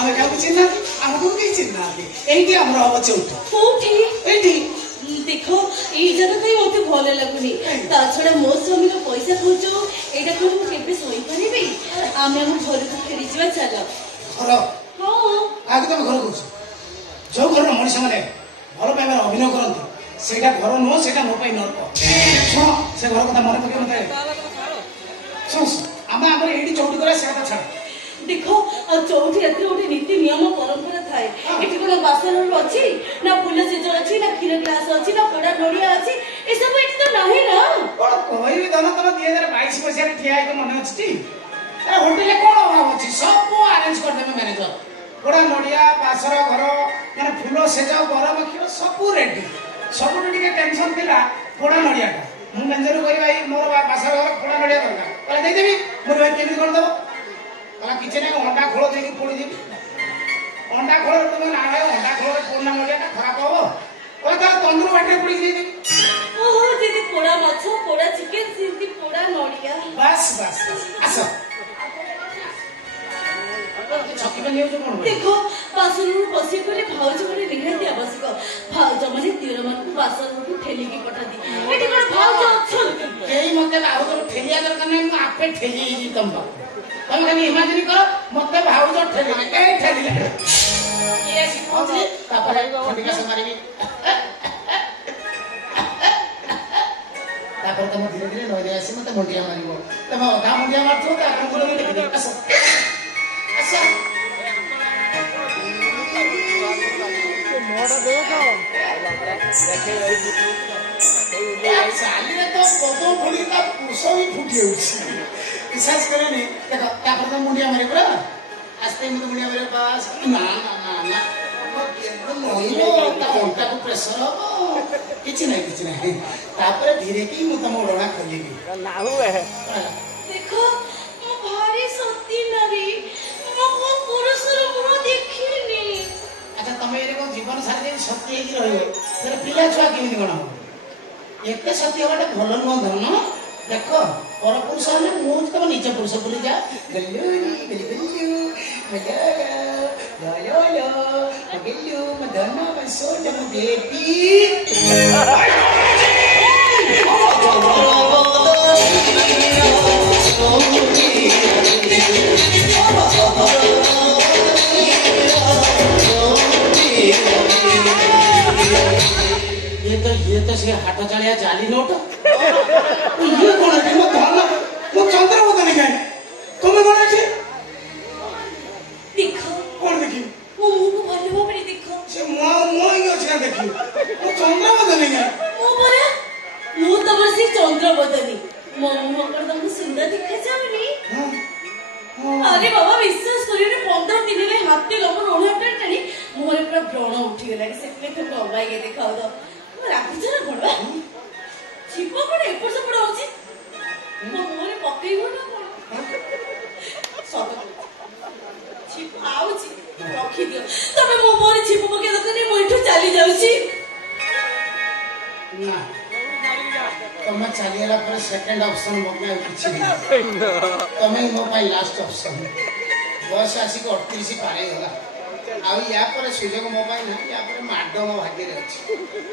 ଆମେ କାହାକୁ ଚିହ୍ନାନ୍ତି ଆମକୁ କେହି ଚିହ୍ନାନ୍ତି ଏଇଠି ଆମର ହବ ଚଉଠି କୋଉଠି ଏଇଠି ଦେଖ ଏଇ ଜାଗା କାଇଁ ମତେ ଭଲ ଲାଗୁନି ତା ଛଡା ମୋ ସ୍ୱାମୀର ପଇସା ଖର୍ଚ୍ଚ ଏଇଟା କଣ ମୁଁ କେବେ ସହିପାରିବି ଆମେ ଆମ ଘରକୁ ଫେରିଯିବା ଚାଲ ଘର ହଁ ଆଗ ତମେ ଘର କହୁଛ ଯୋଉ ଘରର ମଣିଷ ମାନେ ଭଲ ପାଇବାର ଅଭିନୟ କରନ୍ତି ସେଇଟା ଘର ନୁହଁ ସେଇଟା ମୋ ପାଇଁ ନର୍କ ଶୁଣ ସେ ଘର କଥା ମନେ ପକେଇ ମତେ ଶୁଣ ଆମେ ଆମର ଏଇଠି ଚଉଠି କରିବା ସେ କଥା ଛାଡ ଦେଖ ଚଉଠି ରାତିରେ ଗୋଟେ ନୀତି ନିୟମ ପରମ୍ପରା ଥାଏ ଏଠି କଣ ବାସନ ଅଛି ନା ଫୁଲ ସେଜ ଅଛି ନା କ୍ଷୀର ଗ୍ଲାସ ଅଛି ନା ପୋଡା ନଡିଆ ଅଛି ଏସବୁ ଏଠି ତ ନାହିଁ ନା କଣ କହିବି ଧନ ତମ 2022 ମସିହାରେ ଠିଆ ହେଇକି ମନେ ଅଛି ଟି ହୋଟେଲରେ କଣ ଅଭାବ ଅଛି ସବୁ ଆରେଞ୍ଜ କରିଦେବେ ମ୍ୟାନେଜର ପୋଡା ନଡିଆ ବାସର ଘର ମାନେ ଫୁଲ ସେଜ ଗରମ କ୍ଷୀର ସବୁ ରେଡି ସବୁଠୁ ଟିକେ ଟେନସନ ଥିଲା ପୋଡା ନଡିଆଟା ମୁଁ ମ୍ୟାନେଜର କହିବି ଭାଇ ମୋର ବାସର ଘର ପୋଡା ନଡିଆ ଦରକାର କହିଲେ ଦେଇଦେବି ମୁଁ ଭାଇ କେମିତି କରିଦେବ କହିଲା କିଛି ନାହିଁ ଅଣ୍ଡା ଖୋଳ ଦେଇକି ପୋଡ଼ିଦେବି ଅଣ୍ଡା ଖୋଳ ତମେ ନା ଭାଇ ଅଣ୍ଡା ଖୋଳରେ ପୋଡା ନଡିଆଟା ଖରାପ ହବ କହିଲେ ତାହେଲେ ତନ୍ଦୁର ବାଟିରେ ପୋଡ଼ିକି ଦେଇଦେବି ଓହୋ ଯେମିତି ପୋଡା ମାଛ ପୋଡା ଚିକେନ ସେମିତି ପୋଡା ନଡିଆ ବାସ୍ ବାସ୍ ଆସ ଦେଖ ବାସନରୁ ପଶିବାକୁ ହେଲେ ଭାଉଜ ମାନେ ନିହାତି ଆବଶ୍ୟକ ଭାଉଜ ମାନେ ଦିଅର ମାନଙ୍କୁ ବାସନକୁ ଠେଲିକି ପଠାନ୍ତି ଏଠି କଣ ଭାଉଜ ଅଛନ୍ତି କେହି ମତେ ଭାଉଜରୁ ଠେଲିବା ଦରକାର ନାହିଁ ମୁଁ ଆପେ ଠେଲି ହେଇଛି ତମ ତମେ ଖାଲି ଇମାଜିନ କର ମତେ ଭାଉଜ ଠେଲିଲେ କେହି ଠେଲିଲେ କିଏ ଆସି ପହଞ୍ଚିଲେ ତାପରେ ଖଣ୍ଡିକାଶ ମାରିବି ତାପରେ ତମ ଧୀରେ ଧୀରେ ନଈରେ ଆସି ମତେ ମୁଣ୍ଡିଆ ମାରିବ ତମେ ଅଧା ମୁଣ୍ଡିଆ ମାରୁଥିବ ତାପରେ ମୁଁ ଦେଖିଦେବି ଆସ ଆସ ଚାଲିରେ ତ ପଦ ଫୁଡ଼ି ତା ପୁଷ ବି ଫୁଟି ଯାଉଛି ବିଶ୍ୱାସ କରେନି ଦେଖ ତାପରେ ତ ମୁଣ୍ଡିଆ ମାରିବ ଆସ୍ତେ ମତେ ମୁଣ୍ଡିଆ ମାରିବ ବାସ୍ ନା ନା ନା ନା ନଈର ତା ଅଣ୍ଟାକୁ ପ୍ରେସର ହବ କିଛି ନାହିଁ ତାପରେ ଧୀରେ କି ମୁଁ ତମ ଓଢଣା ଖୋଲିବି ଦେଖ ମୁଁ ଭାରି ସତୀ ନାରୀ ମୁଁ ପୁରୁଷର ମୁହଁ ଦେଖିନି ଆଚ୍ଛା ତମେ ଏଇରେ କଣ ଜୀବନ ସାରି ଦେଇ ସତୀ ହେଇକି ରହିବ ତାହେଲେ ପିଲା ଛୁଆ କେମିତି କଣ ହବ ଏତେ ସତୀ ହବାଟା ଭଲ ନୁହଁ ଧନ ଦେଖ ପରପୁରୁଷ ହେଲେ ମୁଁ ତମ ନିଜ ପୁରୁଷ ବୋଲି ଯା ये तो से हाथ चलिया जाली नोट ये कौन है वो धन वो चंद्रवत नहीं है तुम्हें कौन है देखो कौन देखी वो मुंह को भले भाବରେ ଦେଖ ସେ ମୁଁ ହିଁ ଅଛି ନା ଦେଖି ମୁଁ ଚନ୍ଦ୍ରବତ नहीं है ମୁଁ ପରା ମୁଁ ତମର ସେ ଚନ୍ଦ୍ରବଦନୀ ମୋ ମୁହଁ କଣ ତମକୁ ସୁନ୍ଦର ଦେଖାଯାଉନି ଆରେ ବାବା ବିଶ୍ୱାସ କରିବନି 15 ଦିନରେ ହାତେ ଲମ୍ବ ଓଢାଟା ଟାଣି ମୁହଁରେ ପୁରା ବ୍ରଣ ଉଠିଗଲାଣି ସେଥିପାଇଁ ତମକୁ ଅବାଗିଆ ଦେଖାଉଛ ରାଗୁଛ ନା କଣ ଛିପ କଣ ଏପଟ ସେପଟ ହଉଛି ମୋ ମୁହଁରେ ପକେଇବ ନା କଣ ସତ ଛିପ ଆଉଛି ରଖିଦିଅ ତମେ ମୋ ମୁହଁରେ ଛିପ ପକେଇ ଦରକାର ମୁଁ ଏଠୁ ଚାଲି ଯାଉଛି ନା ତମେ ଚାଲିଗଲା ପରେ ସେକେଣ୍ଡ ଅପସନ ମୋ ପାଇଁ କିଛି ନାହିଁ ତମେ ମୋ ପାଇଁ ଲାଷ୍ଟ ଅପସନ ବୟସ ଆସିକି 38 ପାର ହେଇଗଲା ଆଉ ୟା ପରେ ସୁଯୋଗ ମୋ ପାଇଁ ନାହିଁ ୟା ପରେ ମାଡ ମୋ ଭାଗ୍ୟରେ ଅଛି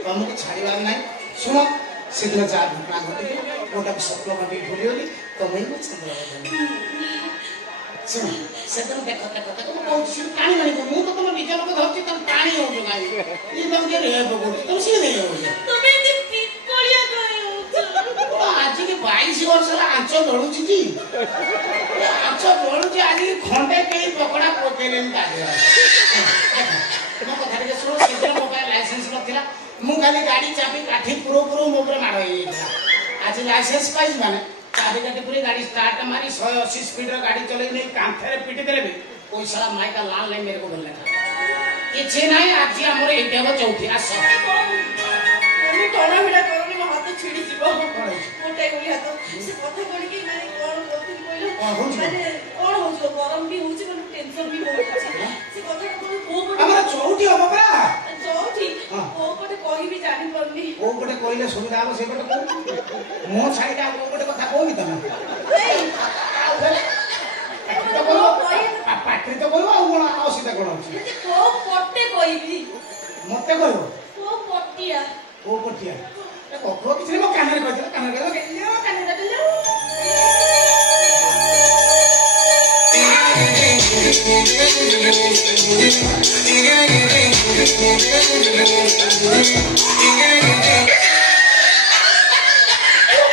ତମକୁ ଛାଡ଼ିବାର ନାହିଁ ଶୁଣ ସେଦିନ ଯାହା ଘଟଣା ଘଟିଲେ ଗୋଟା ସ୍ୱପ୍ନ ଭାବିକି ଭୁଲିଗଲି ତମେ ହିଁ ମୋ ଚନ୍ଦ୍ରବଦନୀ ଶୁଣ ସେଦିନ ଦେଖ ମୁଁ କହୁଛି ଟାଣି ଆଣିବ ମୁଁ ତ ତମ ନିଜ ଲୋକ ଧରୁଛି ତମେ ଟାଣି ହଉଛ କାହିଁ ଇଏ ତମେ କିଏ ରେପ କରୁଛି ତମେ ସିଏ ନେଇ ଯାଉଛ ତମେ ଏତେ ପିକଳିଆ କାଇଁ ହଉଛ ଆଜିକି 22 ବର୍ଷର ଆଞ୍ଚ ଦଳୁଛି କି ଆଞ୍ଚ ଦଳୁଛି ଆଜିକି ଖଣ୍ଡେ କେହି ପକଡା ପକେଇଲେନି ତା ଦେହରେ ମୋ କଥା ଟିକେ ଶୁଣ ସେଦିନ ମୋ ପାଇଁ ଲାଇସେନ୍ସ ନଥିଲା ମୁଁ ଖାଲି ଗାଡି ଚାବି କାଠି ପୁରୋ ମୋ ଉପରେ ମାଡ଼ ହେଇଯାଇଥିଲା ଆଜି ଲାଇସେନ୍ସ ପାଇଛି ମାନେ ଚାବି କାଠି ପୁରୀ ଗାଡି ଷ୍ଟାର୍ଟ ମାରି 180 ସ୍ପିଡର ଗାଡି ଚଲେଇ ନେଇ କାନ୍ଥରେ ପିଟି ଦେଲେ ବି कोई साला माई का लाल नहीं मेरे को बोलने का ये चेन है आज जी हमारे एक डेवा चौथी आज सब আমি টনা ভিড়া করনি মো হাত ছিড়ি দিব মোটাই বলি হাত সে কথা করি কি মানে কোন বলতি কইলো মানে কোন হচ্ছে গরম भी হচ্ছে মানে টেনশন भी হচ্ছে সে কথা কোন বো हमरा चौठी हो बाबा চৌঠি ও পটে কইবি জানি পারনি ओ पटे कइले सुविधा हो से पटे मो छाइटा ओ पटे कथा कहबी तमे तो बोलो पापा ଚାକିରି ତ କରିବ ଆଉ କଣ ଅସୁବିଧା କଣ ଅଛି କୋଉ ପଟେ କହିବି ମତେ କହିବ କୋଉ ପଟିଆ କୋଉ ପଟିଆ କଖ କିଛି ନାହିଁ ମୋ କାନରେ କହିଦେଲା କାନରେ କହିଦେଲା କାନରେ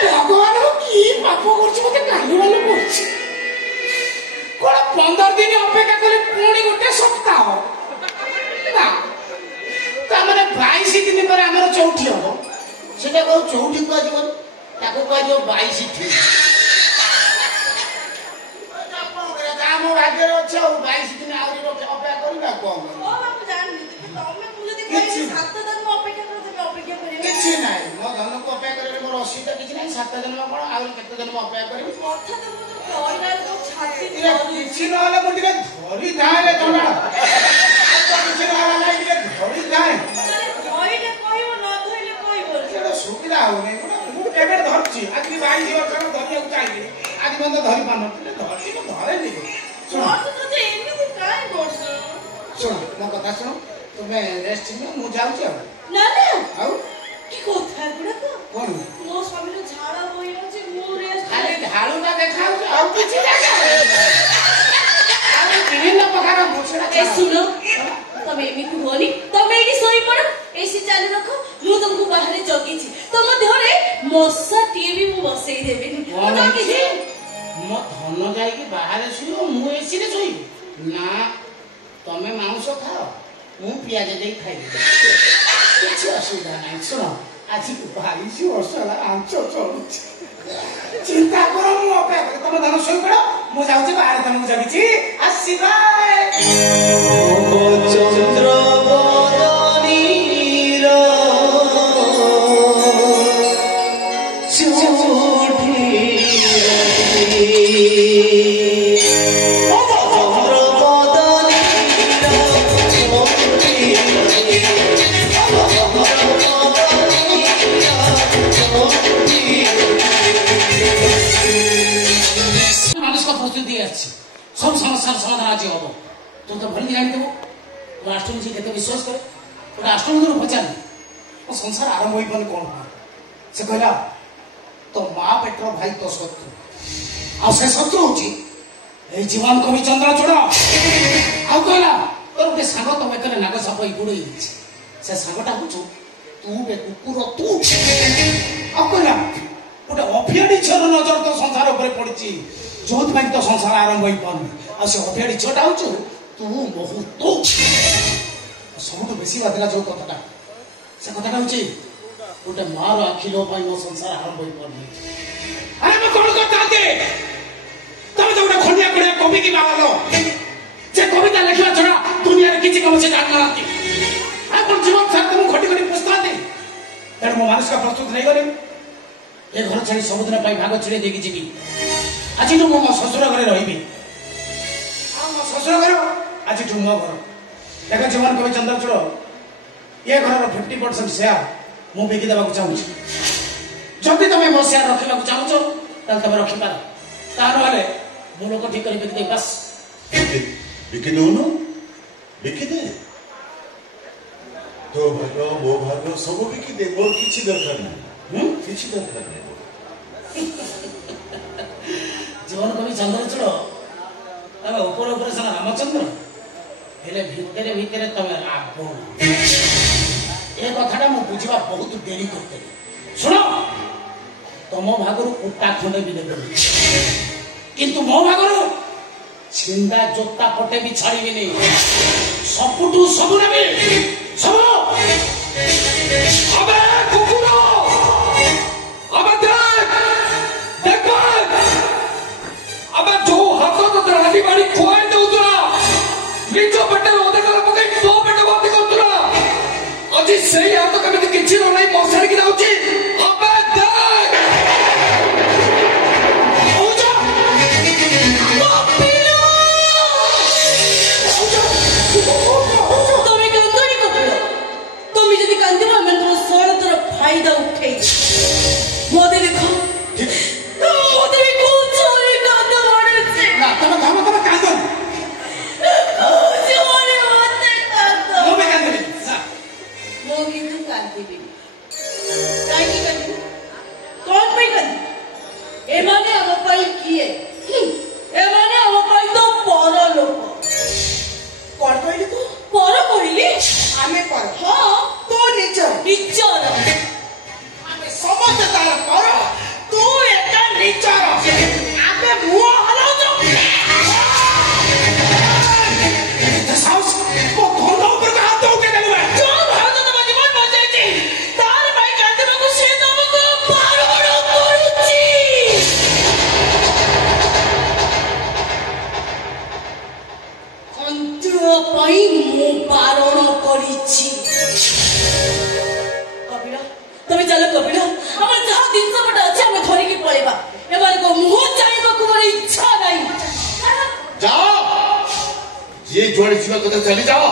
ଭଗବାନ କି ପାପ କରୁଛି ମତେ କାନ୍ଦିବାଲ କରୁଛି କଣ 15 ଦିନ ଅପେକ୍ଷା କରି ପୁଣି ଗୋଟେ ସପ୍ତାହ ନା ତାମାନେ 22 ଦିନ ପରେ ଆମର ଚଉଠି ହବ ସେଟା କଉ ଚଉଠି କୁହାଯିବନି ତାକୁ କୁହାଯିବ 22 ଠି ଆମ ଭାଗ୍ୟରେ ଅଛି ଆଉ 22 ଦିନ ଆହୁରି ଅପେକ୍ଷା କରିବା କଣ କିଛି ନାହିଁ ମୋ ଧନକୁ ଅପେକ୍ଷା କରିଲେ ମୋର ଅସୁବିଧା କିଛି ନାହିଁ 7 ଦିନ କଣ ଆହୁରି କେତେ ଦିନ ମୁଁ ଅପେକ୍ଷା କରିବି କିଛି ନହେଲେ ମୁଁ ଟିକେ ଧରିଥାଏ ରେ ଜଣା କିଛି ନହେଲେ ନାଇଁ ଟିକେ ଧରିଥାଏ ସୁବିଧା ହଉନି ମୁଁ କେବେ ଧରୁଛି ଆଜି 22 ବର୍ଷର ଧରିବାକୁ ଚାହିଁଲି ଆଜି ପର୍ଯ୍ୟନ୍ତ ଧରି ପାରୁନଥିଲି ଧରିଛି ମୁଁ ଧରେନି ଶୁଣ ଶୁଣ ମୋ କଥା ଶୁଣ ତୁମେ ରେଷ୍ଟ ନିଅ ମୁଁ ଯାଉଛି ଆଉ ଆଉ କି କଥା ଗୁଡାକ କଣ ମୋ ସ୍ୱାମୀର ଝାଳ ବୋହି ଯାଉଛି ମୁଁ ରେଷ୍ଟ ଖାଲି ଝାଳୁଟା ଦେଖାଉଛି ଆଉ କିଛି ଆଉ ବିଭିନ୍ନ ପ୍ରକାର ଏ ଶୁଣ ତମେ ଏମିତି ହୁଅନି ତମେ ଏଇଠି ଶୋଇପଡ ଏସି ଚାଲୁ ରଖ ମୁଁ ତମକୁ ବାହାରେ ଜଗିଛି ତମ ଦେହରେ ମଶାଟିଏ ବି ମୁଁ ବସେଇ ଦେବିନି ମୋ ଧନ ଯାଇକି ବାହାରେ ଶୋଇବ ମୁଁ ଏସିରେ ଶୋଇବି ନା ତମେ ମାଉଁସ ଖାଅ ମୁଁ ପିଆଜ ଦେଇ ଖାଇବି କିଛି ଅସୁବିଧା ନାହିଁ ଶୁଣ ଆଜି 22 ବର୍ଷ ହେଲା ଆଞ୍ଚ ଚଳୁଛି ଚିନ୍ତା କର ମୁଁ ଅପେକ୍ଷା କରେ ତମେ ଧନ ଶୋଇପଡ ମୁଁ ଯାଉଛି ବାହାରେ ତମକୁ ଜଗିଛି ଆସିବା सब समस्या समाधान आज हम तो भल जानदेव राष्ट्रपति जी के विश्वास करे राष्ट्रपति पचारे मो संसार आरंभ हो पाने कौन से कहला तो माँ पेटर भाई तो शत्रु आ शत्रु हूँ जीवन कवि चंद्रचूड़ आउ कहला तोर गोटे सांग तो बेकर नाग साप गुड़े से सांगटा हूँ तू बे कुकुर तू आउ कहला गोटे अफियाड़ी झीर नजर तो संसार उपर पड़ी जो तो संसार आरंभ हो पानी अफियाड़ी झीटा हूँ तू महू तू सब बेसी बाधिला जो कथा से कथा हूँ गोटे मार आखिल मो संसार आरंभ हो पानी कौन करता तुम तो गोटे खंडिया खंडिया कवि की बाहर से कविता लिखा छड़ा दुनिया में किसी कम से जानना जीवन सार तुम खटी खटी पुछता तेणु मो मानसिक प्रस्तुत नहीं गली ए घर छाड़ी सबुदिन भाग छिड़े देकी जी आज मो शशुर घर रही मो शशुर घर आज मो घर देख जीवन कवि चंद्रचूड़ ये घर 50% शेयर मु बिकिदेवा चाहूँ जदि तुम मो शेयर रखा चाहूच तुम रखिपार ता ना मु लोक ठीक कर बिकिदे बस बिकिदे बिकिदे तो भाग मो भाग सब बिकिदे मोर किसी दरकार नहीं किसी दरकार नहीं जीवन कवि चंद्रचूड़ तब ऊपर ऊपर सारा रामचंद्र हेले भितरे भितरे तमे रावण ए कथाटा मु बुझिबा बहुत देरी करते सुन तुम भागर कुटा खंडे भी देबे किंतु मो भागर छिंदा जोता पटे भी छाड़ीबी नहीं सबुटू सब नेबी सब अबे कुकुरो अबे देख अबे जो हाथ तो रानी बाड़ी खुआई दउतरा निजो पेटे ओदे कला पकई तो पेटे भर्ती करतरा अजी सही हाथ कभी किछि न नाही मौसर की दाउची अबे देख ओजा बापिलो तुम्हें कांदनी कपिलो तुम जदी कांदिबा मैं तो सोल तरफ फायदा उठे मोदे देखो मोदे को चोरी कांद मारे से ना तम कांदन ମୁଁ କିନ୍ତୁ କାନ୍ଦିବିନି। କାହିଁକି କାନ୍ଦିବି? କଣ ପାଇଁ କାନ୍ଦିବି? ଏମାନେ ଆମ ପାଇଁ କିଏ? ଏମାନେ ଆମ ପାଇଁ ତ ପର ଲୋକ। କଣ କହିଲି ତୁ? ପର କହିଲି? ଆମେ ପର। ହଁ ତୁ ନିଜର। ଆମେ ସମସ୍ତେ ତାର ପର, ତୁ ଏକା ନିଜର। ଆମେ ମୁହଁ ହଲାଉଛୁ। তুমি ଚାଲ କବିର ଆମର ଯାହା ଜିନିଷ ପଟା ଅଛି ଆମେ ଧରିକି ପଳେଇବା। ଏମାନଙ୍କ ମୁହଁ ଚାହିଁବାକୁ ମୋର ଇଚ୍ଛା ନାହିଁ। ଯାଅ, ଯିଏ ଯୁଆଡେ ଯିବା କଥା ଚାଲି ଯାଅ।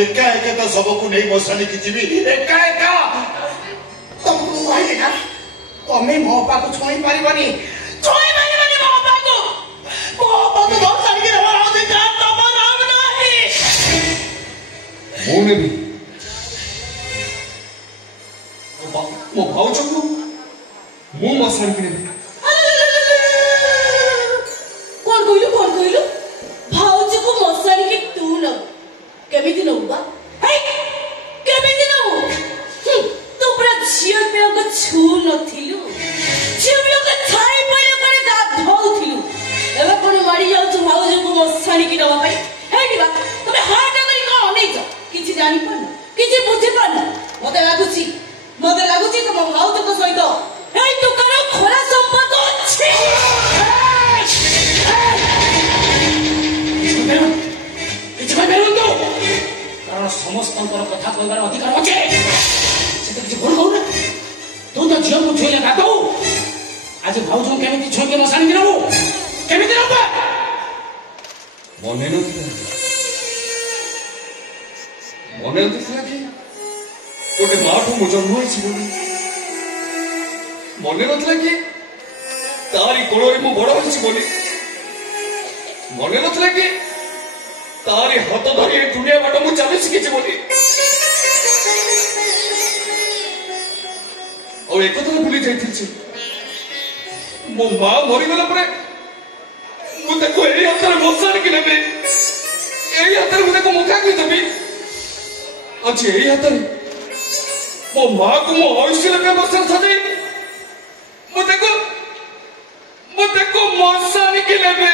ଏକା ଏକା ତ ଶବକୁ ନେଇ ମଶାଣିକି ଯିବି, ଏକା ଏକା। ତମକୁ କହିଲି ନା, ତମେ ମୋ ପାଖକୁ ଛୁଇଁ ପାରିବନି। ଛୁଇଁ ପାରିବନି ମୋ ପାଖକୁ। ମୋ ପାଖକୁ ମଶାଣିକି ନେବା ଅଧିକାର ତମର ନାହିଁ। ମୁଁ ନେବି ମୋ ଭାଉଜକୁ, ମୁଁ ମଶାଣିକି ନେବି। କଣ କହିଲୁ? କଣ କହିଲୁ? ଭାଉଜକୁ ମଶାଣିକି ତୁ ନବୁ? କେମିତି ନବୁ ବା? କେମିତି ନବୁ? ତୁ ପୁରା ଝିଅ ପିଲାଙ୍କୁ ଛୁଁ ନଥିଲୁ? ଝିଅ ପିଲାଙ୍କୁ ଛାଇ ପାଇ କରି ଗାଧଉଥିଲୁ। ଏବେ ପୁଣି ମାଡ଼ି ଯାଉଛୁ ଭାଉଜକୁ ମଶାଣିକି ନବା ପାଇଁ। ହେଇଟି ବା ତମେ ହାଟ କରି କଣ ଅନେଇଛ? କିଛି ଜାଣିପାରୁନ, କିଛି ବୁଝିପାରୁନ। ମତେ ଲାଗୁଛି ତମ ଭାଉଜଙ୍କ ସହିତ ଏଇ ଦୋକାନ ଖରା ସମ୍ପର୍କ ଅଛି। କାରଣ ସମସ୍ତଙ୍କର କଥା କହିବାର ଅଧିକାର ଅଛି। ସେତେ କିଛି ଭୁଲ କହୁନା। ତୁ ତ ଝିଅକୁ ଛୁଇଁଲେ ଗାଧଉ। ଆଜି ଭାଉଜଙ୍କୁ କେମିତି ଛୁଇଁକି ମଶାଣିକି ନବୁ? କେମିତି ନବୁ? ମନେ ନଥିଲା କି ଗୋଟେ ମାଠୁ ମୁଁ ଜନ୍ମ ହେଇଛି ବୋଲି? ମନେ ନଥିଲା କି ତାରି କୋଳରେ ମୁଁ ବଡ ହେଇଛି ବୋଲି? ମନେ ନଥିଲା କି ତାରି ହାତ ଧରି ଦୁନିଆ ବାଟ ମୁଁ ଚାଲି ଶିଖିଛି ବୋଲି? ଆଉ ଏକଥା ଭୁଲି ଯାଇଥିଲି, ମୋ ମା ମରିଗଲା ପରେ ମୁଁ ତାକୁ ଏଇ ହାତରେ ମଶାଣିକି ନେବି, ଏଇ ହାତରେ ମୁଁ ତାକୁ ମୁଖାଗ୍ନି ଦେବି। ଆଜି ଏଇ ହାତରେ ମୋ ମାକୁ ମୋ ଐଶ୍ୱର୍ଯ୍ୟ ବ୍ୟବସ୍ଥା ସଜାଇ ମୁଁ ତାକୁ ମଶାଣିକି ନେବି।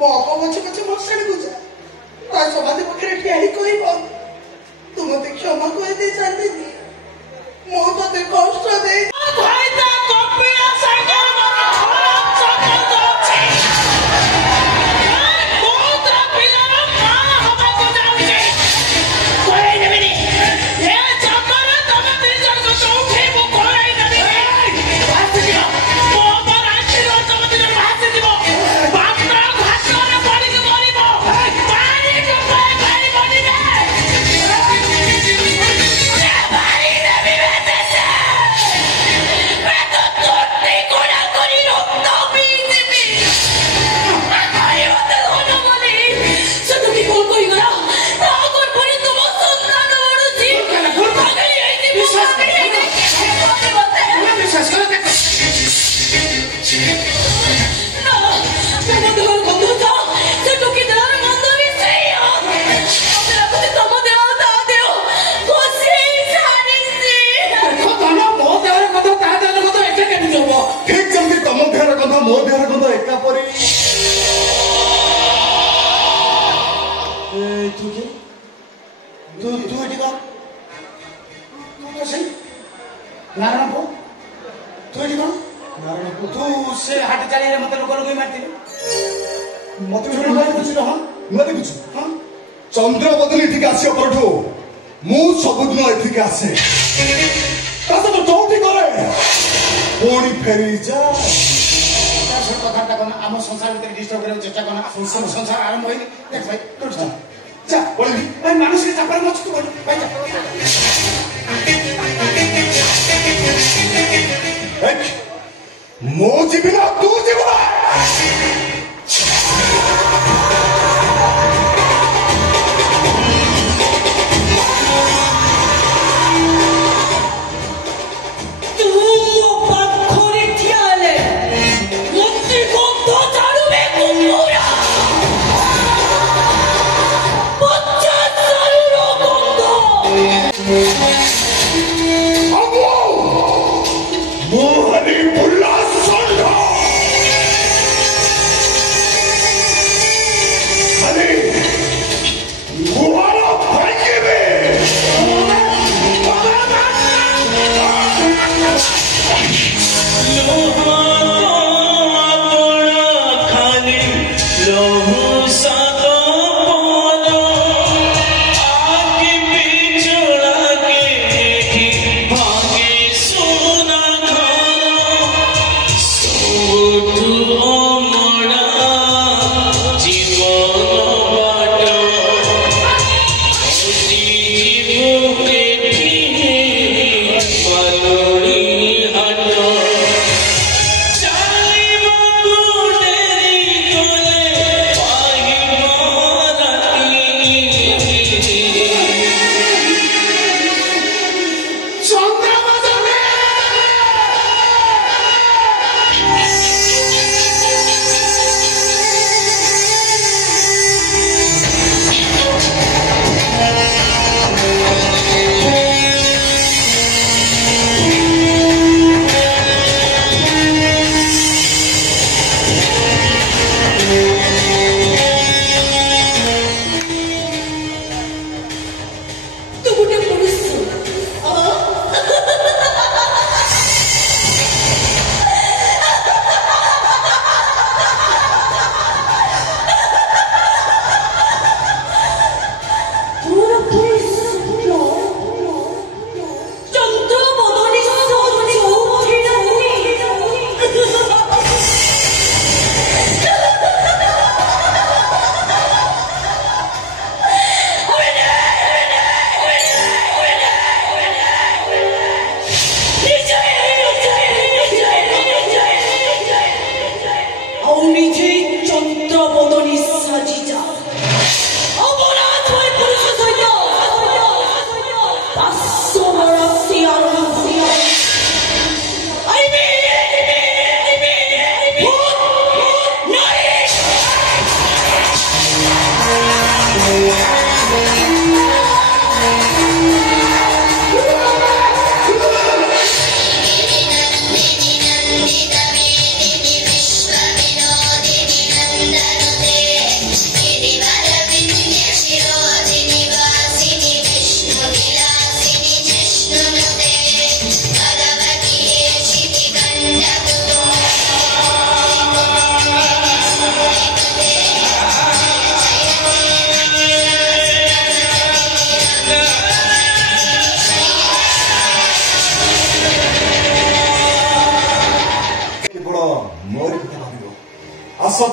ମୋ ଅପ ପଛେ ପଛେ ମଶାଣିକୁ ଯା। ତା ସମାଧି ପାଖରେ ଠିଆ ହେଇ କହିବ एका परी तू के तू एटी का तो सही नारायण को तू एटी कौन नारायण को तू से हाट चाली मत लोक लोक मारती मत जोड़ी भाई कुछ ना मत कुछ हां चंद्र बदली ठीक आसी परठो मु सबुदिन एथिक आसे ता सब चौटी करे कोणी फेरी जा कथा कौन आम संसार भीतर डिस्टर्ब करने चेष्टा करना संसार आरंभ होई देख भाई तू जा बोली भाई मानुष के चापर मत तू भाई जा एक मो जीविना तू जीवना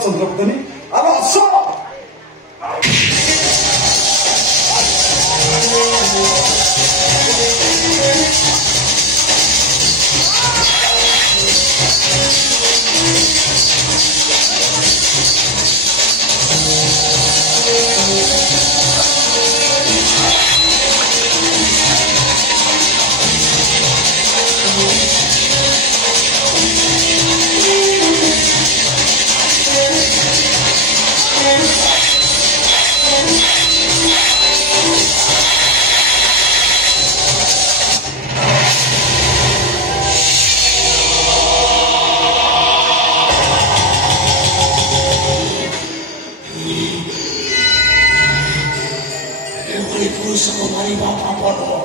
चंद्रपदनी अरे असो पुरुष को मारिबा पाप नो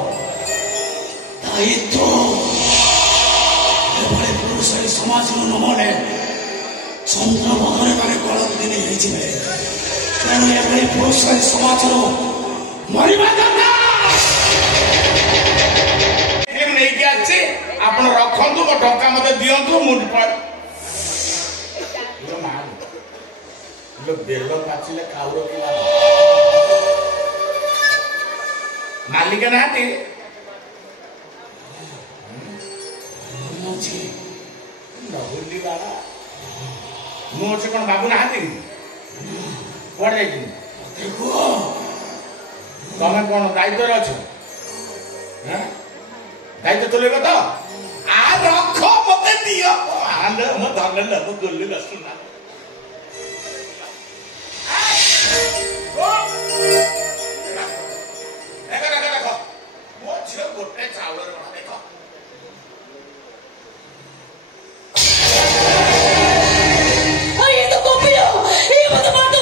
दायित्व एभଳି पुरुष ए समाज न मने चंद्र बदले माने कलक दिन हे जिवे तेणु एभଳି पुरुष ए समाज रो मारिबा दरकार एम नहीं के आछे आपण रखंतु को टंका मते दियंतु मुंड पर लो बेलो पाचिले खाउरो की मालिक नाती मुझे नहुली बाबा मुझे कौन बाबू नाती पड़ जाए देखो तमें कौन दायित्व अच्छो दायित्व तुलेब तो आ रख मते दियो आंद म धन ल गोल्ली लसुना गोटे चावल देख ये तो कॉपी हो ये मत मार दो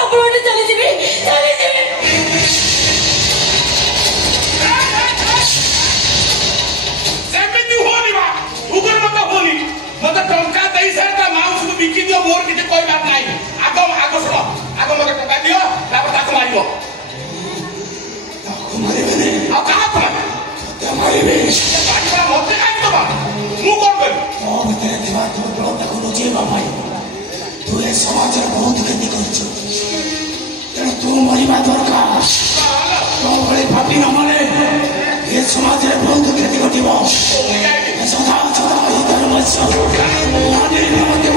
आप लोग चले जीवी सेमिति होनी बा उगर मत होनी मत टंका देई सारा माउस को बिकी दियो मोर किते कोई बात नाही आगो सुनो आगो मत टंका दियो तापर ताको मारिबो ताको मारिबे ने आ का तो मारिबे बाटा मते काई तो बा मु कोन कर तो मते दिवा तो ब्लॉक को नो जेबा भाई तू ए समाज रे बहुत गति करछ तेरे तू मारिबा दरकार तो बड़े फाटी न माने ये समाज रे बहुत गति करथिबो सदा सदा ही धर्म सब नानी मते